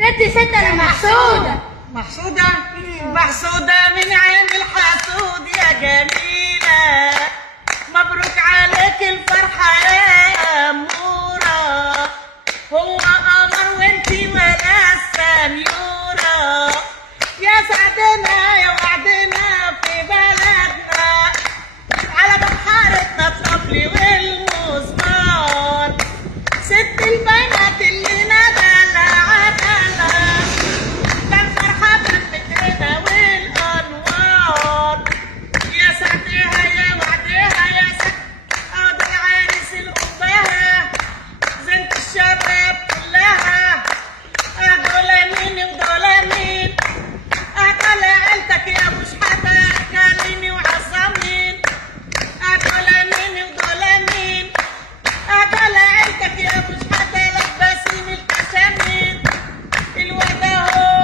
ست انا محسودة. محسودة؟ محسودة من عين الحسود يا جميلة. مبروك عليك الفرحة يا أمورة. هو قمر وانتي ولا السنيورة. يا سعدنا يا وعدنا في بلدنا على بحارتنا الطفل